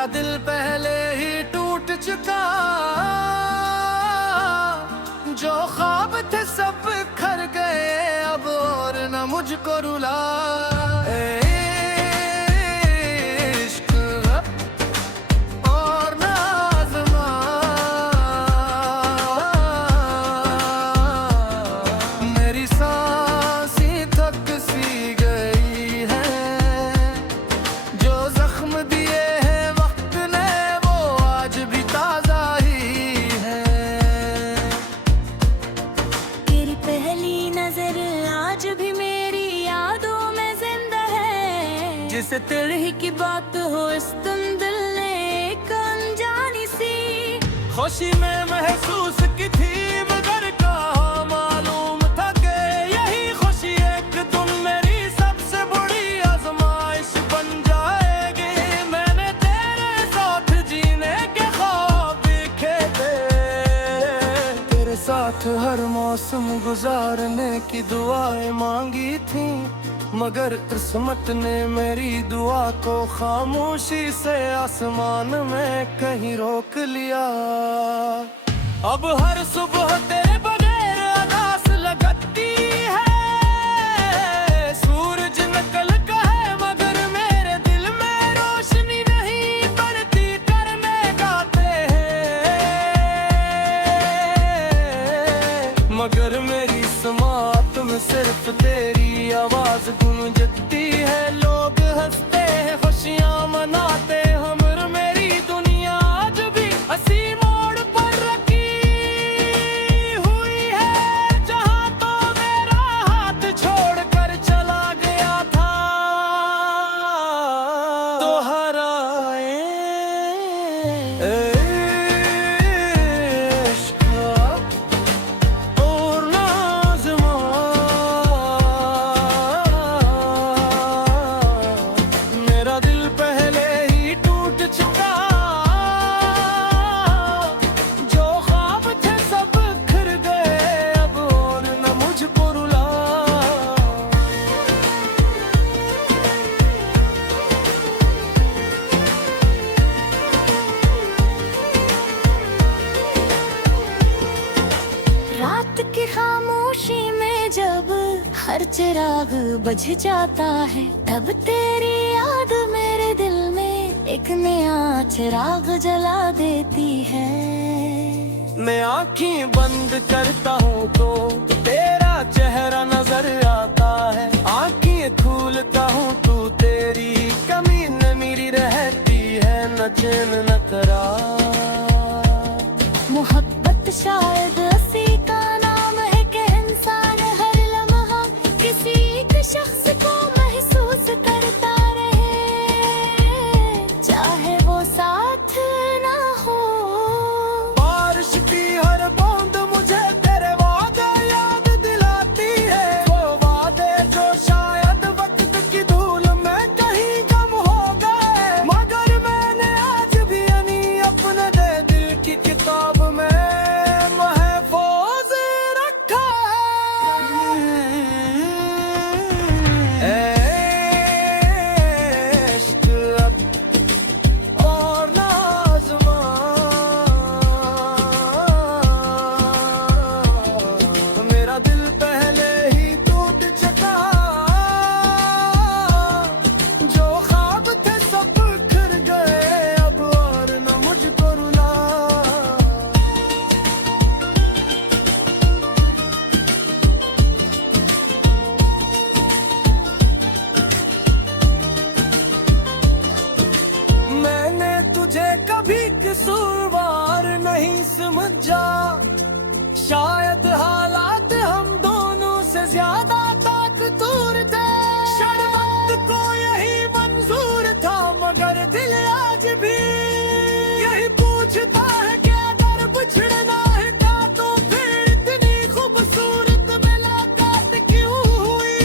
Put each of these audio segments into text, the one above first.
मेरा दिल पहले ही टूट चुका, जो ख्वाब थे सब बिखर गए अब और न मुझको रुला। इश्क और न आज़मा, मेरी सांसें थक सी गई है, जो जख्म दिए हैं वक्त ने वो आज भी ताजा ही है। तेरी पहली नजर आज भी मेरी यादों में जिंदा है, जिसे तेरे ही की बात हो इस दिन दिल ने एक अनजानी सी खुशी में महसूस की थी, मगर कहाँ मालूम था कि यही खुशी एक दिन मेरी सबसे बड़ी आजमाइश बन जाएगी। मैंने तेरे साथ जीने के ख्वाब देखे थे, तेरे साथ हर मौसम गुजारने की दुआएं मांगी थी, मगर किस्मत ने मेरी दुआ को खामोशी से आसमान में कहीं रोक लिया। अब हर सुबह तेरे बगैर अदास लगती है, सूरज निकल का है मगर मेरे दिल में रोशनी नहीं बढ़ती, करने गाते हैं मगर मेरी समात में सिर्फ तेरी आवाज गूंजती है। लोग हंसते हैं, खुशियां मनाते हैं, हमर मेरी दुनिया आज भी हंसी मोड़ पर रखी हुई है, जहां तो मेरा हाथ छोड़कर चला गया था। दोहराए इश्क और नाज़मा, मेरा दिल पहले ही टूट चुका, जो ख्वाब थे सब बिखर गए अब और न मुझको रुला। रात की खामोशी में जब हर चिराग बुझ जाता है, तब तेरी याद मेरे दिल में एक नया चिराग जला देती है। मैं आँखें बंद करता हूँ तो तेरा चेहरा नजर आता है, आँखें खोलता हूँ तो तेरी कमी न मेरी रहती है, न चैन न करार। मोहब्बत शायद उसी का नाम है कि इंसान हर लम्हा किसी एक शख्स को महसूस करता रहे, चाहे वो साथ ना हो। बारिश की हर बूंद मुझे तेरे वादे याद दिलाती है, वो वादे जो शायद वक्त की धूल में कहीं गम हो गए, मगर मैंने आज भी यानी अपने दिल की किताब में महफूज रखा है। इश्क और नाज़मा, मेरा दिल पहले ही टूट चुका, जो ख्वाब थे सब बिखर गए अब और न मुझको रुला। मैंने तुझे कभी कसूरवार नहीं समझा, शायद हालात हम दोनों से ज्यादा ताकतवर थे, शायद वक्त को यही मंजूर था, मगर दिल आज भी यही पूछता है कि अगर बिछड़ना है था तो फिर इतनी खूबसूरत मुलाकात क्यों हुई।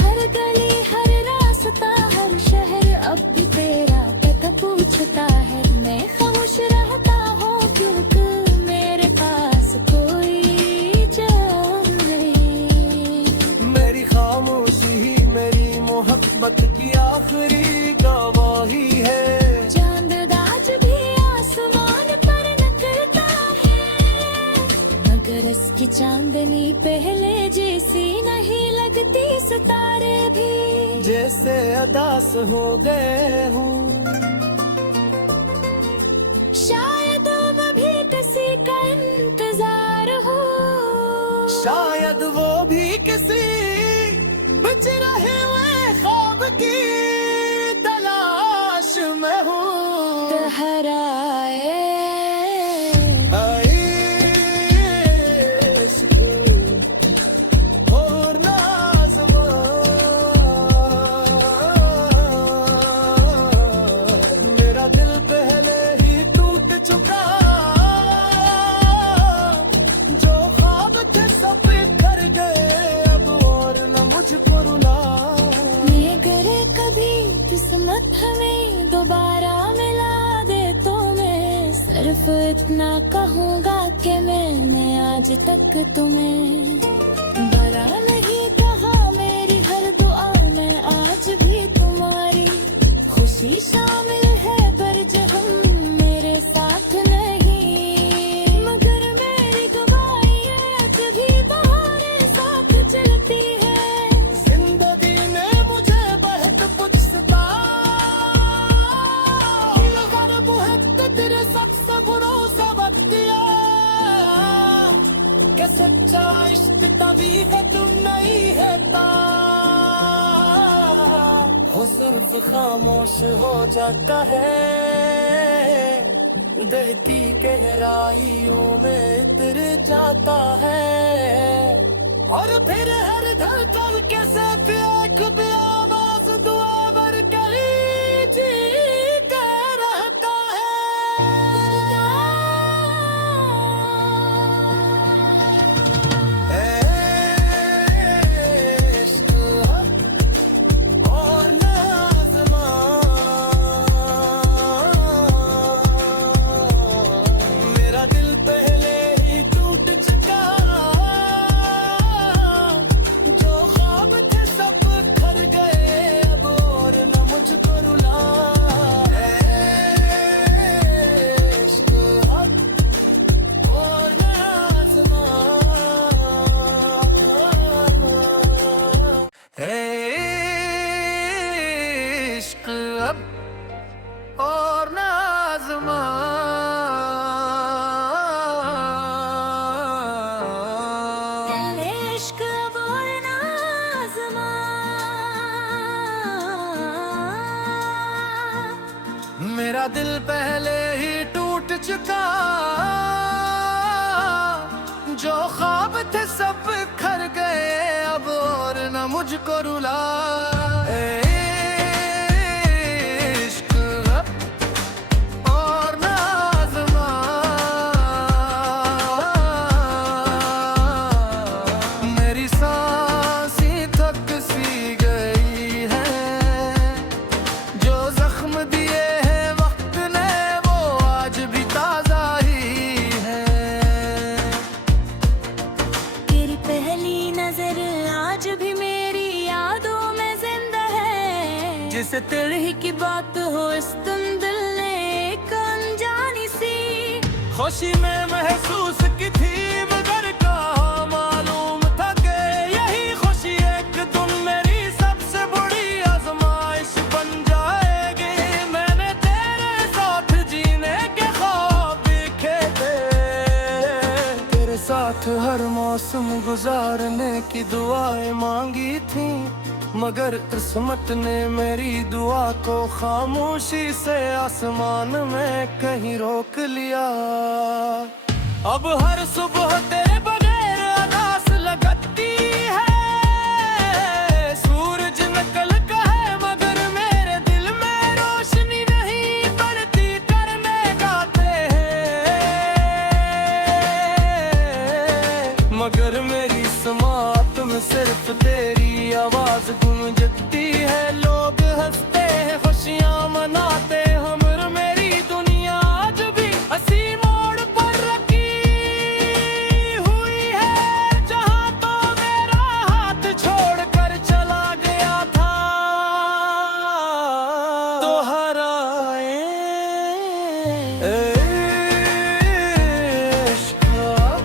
हर गली हर रास्ता हर शहर अब भी तेरा पता पूछता है, मैं खामोश रहता हूँ क्योंकि मेरे पास कोई जवाब नहीं। मेरी खामोशी ही मेरी मोहब्बत की आखिरी गवाही है। चांद चांदनी पहले जैसी नहीं लगती सितारे भी, जैसे अदास हो गए हूँ। शायद अब भी किसी का इंतजार हो, शायद वो भी किसी बच रहे हुए ख्वाब की तलाश में हूँ। ठहराए इश्क और नाज़मा, मेरा दिल पहले ही टूट चुका, जो ख्वाब थे सब बिखर गए अब और न मुझको रुला। मैं करे कभी किस्मत हमें दोबारा मिला दे तो मैं सिर्फ इतना कहूँगा कि मैंने आज तक तुम्हें भरा नहीं कहा। मेरी हर दुआ में आज भी तुम्हारी खुशी शामिल है, बर्ज हम मेरे साथ नहीं, मगर मेरी दुआएं आज भी तुम्हारे साथ चलती है। जिंदगी ने मुझे बहुत कुछ सिखाया, गर्ब है कि तेरे सबसे बुरों सबक दिया, कि सच्चा इश्क तभी है तुम नहीं है ता, हो सिर्फ खामोश हो जाता है, दहती गहराइयों में इतर जाता है, और फिर हर धड़कन के साथ एक बेआवाज़ दुआ भर कर जीते रहता है। इश्क और नाज़मा, मेरा दिल पहले ही टूट चुका, जो ख्वाब थे सब खर गए अब और न मुझको रुला। इश्क और नाज़मा, इश्क अब और नाज़मा, इश्क और नाज़मा, मेरा दिल पहले ही टूट चुका, जो ख्वाब थे सब खर गए अब और न मुझको रुला। इश्क और नाज़मा, मेरी सांसें थक सी गई है, जो जख्म दिए हैं वक्त ने वो आज भी ताजा ही है। तेरी पहली नजर आज भी मेरी यादों में जिंदा है, जिसे तेरे ही की बात हो इस तुम दिल ने एक अनजानी सी खुशी में महसूस की थी, मगर कहाँ मालूम था कि यही खुशी एक दिन मेरी सबसे बड़ी आजमाइश बन जाएगी। मैंने तेरे साथ जीने के ख्वाब देखे थे, तेरे साथ हर मौसम गुजारने की दुआएं मांगी थी, मगर किस्मत ने मेरी दुआ को खामोशी से आसमान में कहीं रोक लिया। अब हर सुबह तेरे बगैर अदास लगती है, सूरज निकलता है मगर मेरे दिल में रोशनी नहीं बढ़ती, करने गाते हैं, मगर मेरी समात में सिर्फ तेरी आवाज गूंजती है। लोग हंसते हैं, खुशियां मनाते, हमर मेरी दुनिया आज भी हंसी मोड़ पर रखी हुई है, जहां तो मेरा हाथ छोड़कर चला गया था। दोहराए इश्क और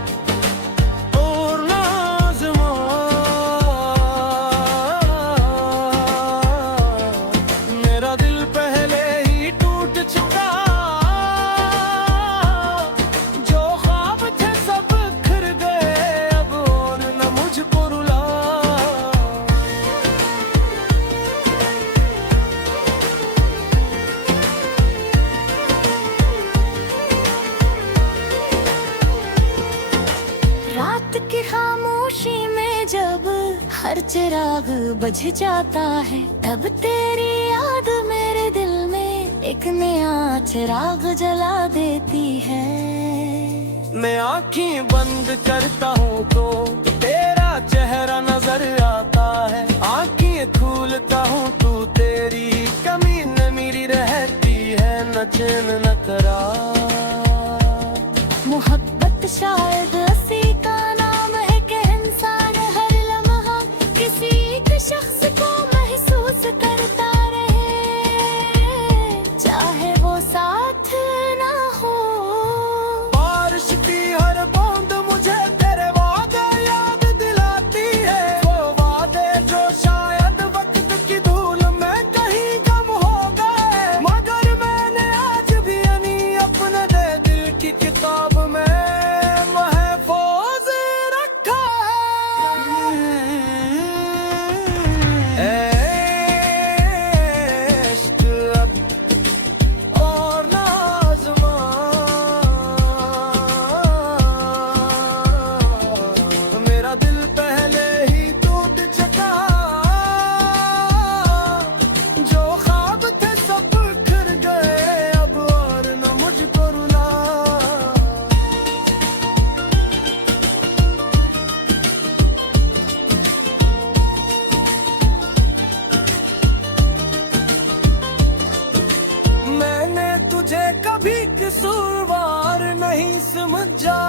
बुझ जाता है, तब तेरी याद मेरे दिल में एक नया चिराग जला देती है। मैं आँखें बंद करता हूँ तो तेरा चेहरा नजर आता है, आँखें खोलता हूँ तो तेरी कमी न मेरी रहती है, न चैन न करार। मोहब्बत शायद उसी का नाम है कि इंसान हर लम्हा किसी एक शख्स को महसूस करता रहे, चाहे वो साथ ना हो। बारिश की हर बूंद मुझे तेरे वादे याद दिलाती है, वो वादे जो शायद वक्त की धूल में कहीं गम हो गए, मगर मैंने आज भी यानी अपने दिल की किताब में महफूज रखा है। इश्क अब और ना आज़मा, मेरा दिल पहले ही टूट चुका, जो ख्वाब थे सब बिखर गए अब और न मुझको रुला। मैंने तुझे कभी कसूरवार नहीं समझा,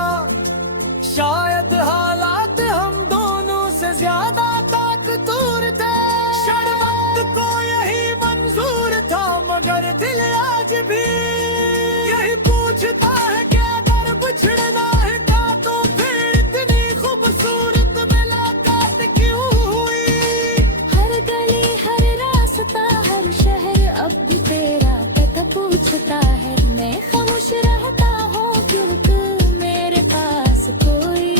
शायद हालात हम दोनों से ज्यादा ताकतवर थे, शायद वक्त को यही मंजूर था, मगर दिल आज भी यही पूछता है कि अगर बिछड़ना है क्या तो फिर इतनी खूबसूरत मुलाकात क्यों हुई। हर गली हर रास्ता हर शहर अब भी तेरा पता पूछता है, मैं खामोश रहता हूँ क्योंकि मेरे पास कोई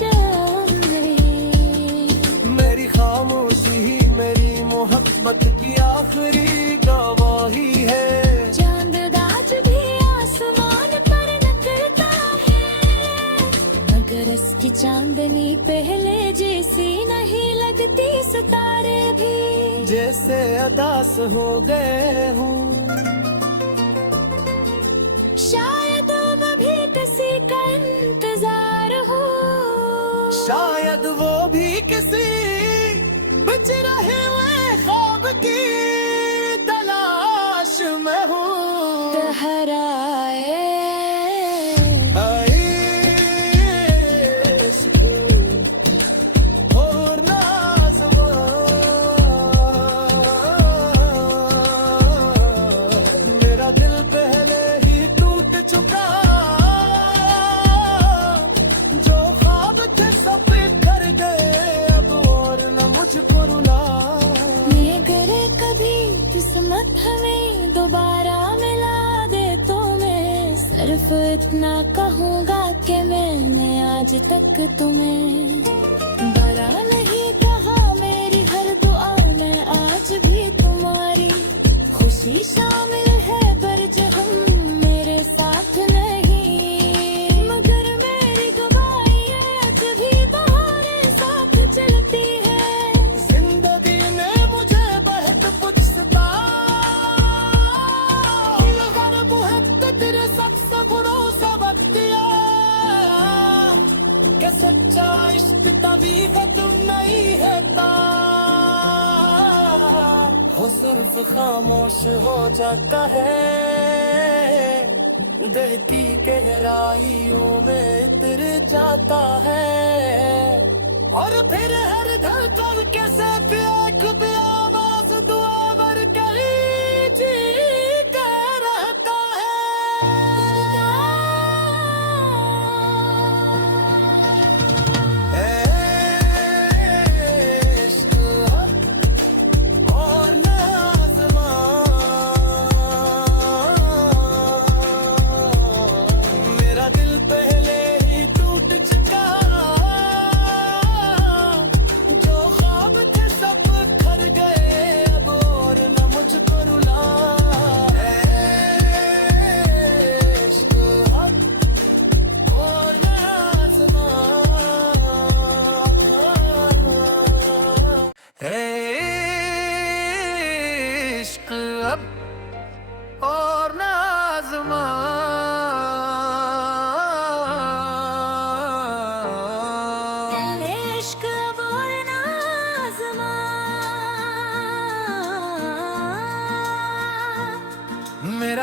जवाब नहीं। मेरी खामोशी ही मेरी मोहब्बत की आखिरी गवाही है। चांद आज भी आसमान पर निकलता है, मगर इसकी चांदनी पहले जैसी नहीं लगती, सितारे भी जैसे अदास हो गए हूँ, शायद अब भी किसी का इंतजार हो, शायद वो भी किसी बच रहे हुए ख्वाब की तलाश में हूँ। ठहराए इश्क और ना आज़मा, मेरा दिल पहले ही टूट चुका, जो ख्वाब थे सब बिखर गए अब और न मुझको रुला। अगर कभी किस्मत हमें दोबारा मिला दे तो मैं सिर्फ इतना कहूँगा कि मैंने आज तक तुम्हें बरा नहीं कहा, मेरी हर दुआ में आज भी तुम्हारी खुशी शामिल है, बर्ज हम मेरे साथ नहीं, मगर मेरी गवाही आज भी तुम्हारे साथ चलती है। जिंदगी ने मुझे बहुत कुछ सिखाया, गर्व है तो तेरे सबसे बुरो सबक दिया, कि सच्चा इश्क तभी खत्म नहीं होता, हो सिर्फ खामोश हो जाता है, दहती गहराइयों में उतर जाता है, और फिर हर धड़कन के साथ एक भी आवाज दुआ भर कहीं जीता रहता है। इश्क और ना आज़मा, मेरा दिल पहले ही टूट चुका, जो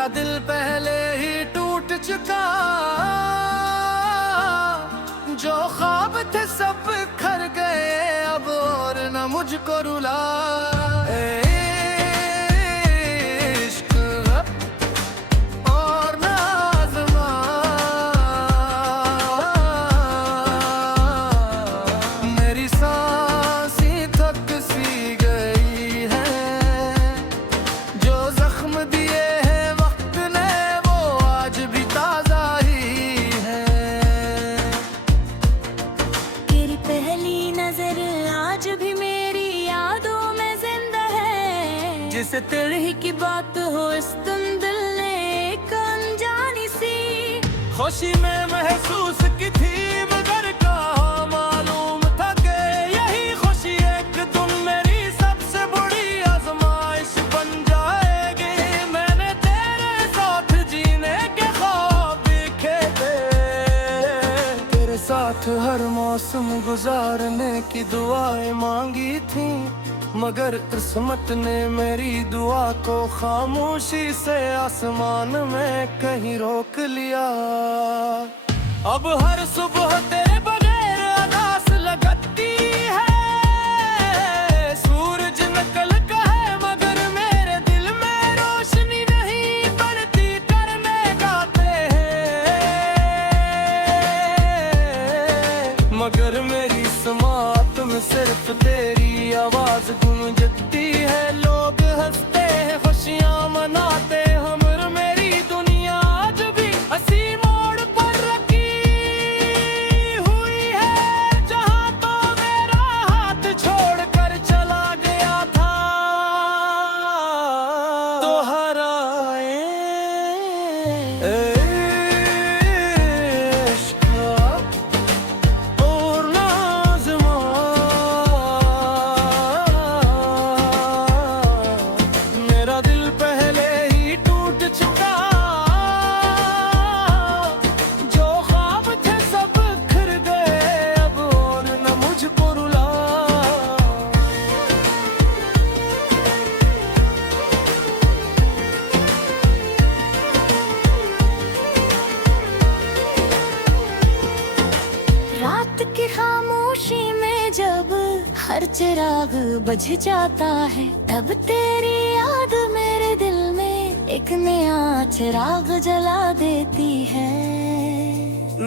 दिल पहले ही टूट चुका, जो ख्वाब थे सब खर गए अब और न मुझको रुला। इश्क और न आज़मा, मेरी सांसें थक सी गई है, जो जख्म दिए हैं वक्त ने वो आज भी ताजा ही है। तेरी पहली नजर आज भी मेरी यादों में जिंदा है, जिसे तेरे ही की बात हो इस तुम दिल ने एक अनजानी सी खुशी में महसूस की थी, मगर कहाँ मालूम था कि यही खुशी एक दिन मेरी सबसे बड़ी आजमाइश बन जाएगी। मैंने तेरे साथ जीने के ख्वाब देखे थे, तेरे साथ हर मौसम गुजारने की दुआएं मांगी थी, मगर किस्मत ने मेरी दुआ को खामोशी से आसमान में कहीं रोक लिया। अब हर सुबह तेरे बगैर अदास लगती है, सूरज निकलता है मगर मेरे दिल में रोशनी नहीं पड़ती, करने गाते हैं मगर मेरी समात में सिर्फ तेरी आवाज गूंजती है। लोग हंसते हैं खुशियां मनाते हम, मेरी दुनिया आज भी हंसी मोड़ पर रखी हुई है, जहां तो मेरा हाथ छोड़कर चला गया था तो हराए। इश्क और नाज़मा, मेरा दिल पहले ही टूट चुका, जो ख्वाब थे सब खर गए अब और न मुझको रुला। रात की खामोशी में जब हर चिराग बुझ जाता है, तब तेरी याद मेरे दिल में एक नया चिराग जला देती है।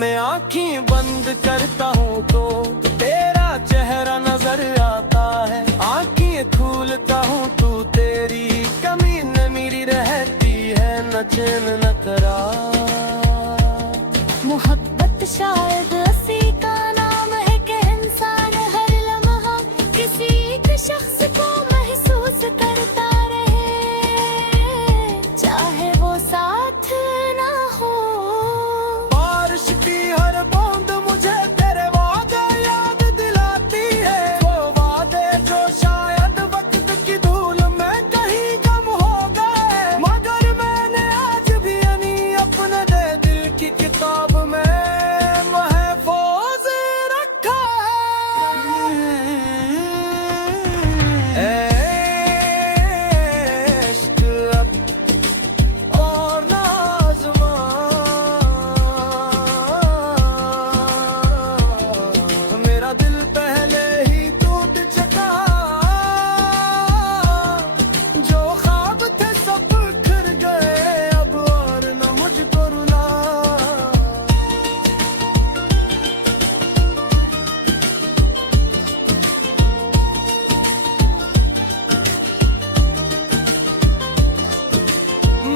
मैं आँखें बंद करता हूँ तो तेरा चेहरा नजर आता है, आँखें खोलता हूँ तो तेरी कमी न मेरी रहती है, न चैन न करार। मोहब्बत शायद उसी का नाम है कि इंसान हर लम्हा किसी एक शख्स को महसूस करता रहे, चाहे वो साथ ना हो। बारिश की हर बूंद मुझे तेरे वादे याद दिलाती है, वो वादे जो शायद वक्त की धूल में कहीं गम हो गए, मगर मैंने आज भी यानी अपने दिल की किताब में महफूज रखा है। इश्क और नाज़मा, मेरा दिल पहले ही टूट चुका, जो ख्वाब थे सब खर गए अब और न मुझको रुला।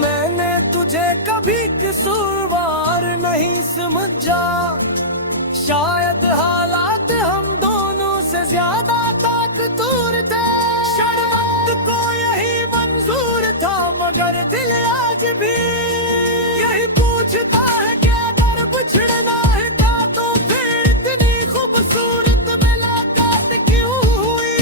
मैंने तुझे कभी कसूरवार नहीं समझा, शायद हालात हम दोनों से ज्यादा ताकतवर थे, शर्मत को यही मंजूर था, मगर दिल आज भी यही पूछता है कि अगर बिछड़ना है क्या तो फिर इतनी खूबसूरत मुलाकात क्यों हुई।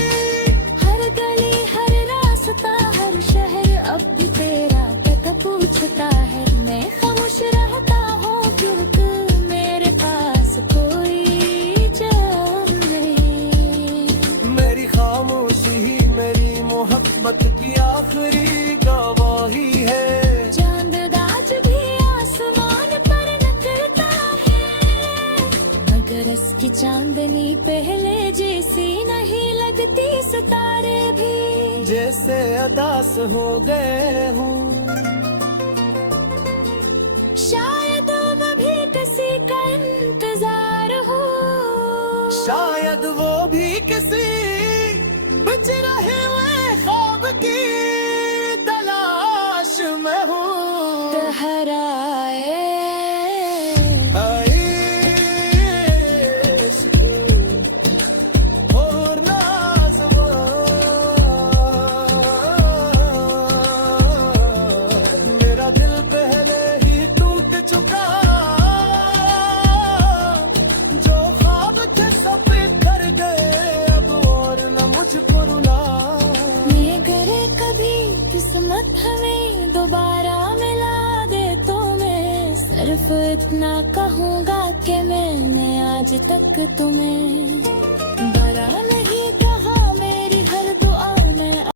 हर गली हर रास्ता हर शहर अब भी तेरा पता पूछता है, मैं खामोश रहता हूँ क्योंकि मेरे पास कोई जवाब नहीं। मेरी खामोशी ही मेरी मोहब्बत की आखिरी गवाही है। चांद चांदनी पहले जैसी नहीं लगती सितारे भी जैसे अदास हो गए हूँ। शायद अब भी किसी का इंतजार हो, शायद वो भी किसी बच रहे हुए ख्वाब की तलाश में हूँ। ठहराए आए सुकून और नाज़मा, मेरा दिल पहले ही टूट चुका, जो ख्वाब थे सब कर गए अब और न मुझको रुला। मैं करे कभी किस्मत हमें दोबारा मिला दे तो मैं सिर्फ इतना कहूँगा कि मैंने आज तक तुम्हें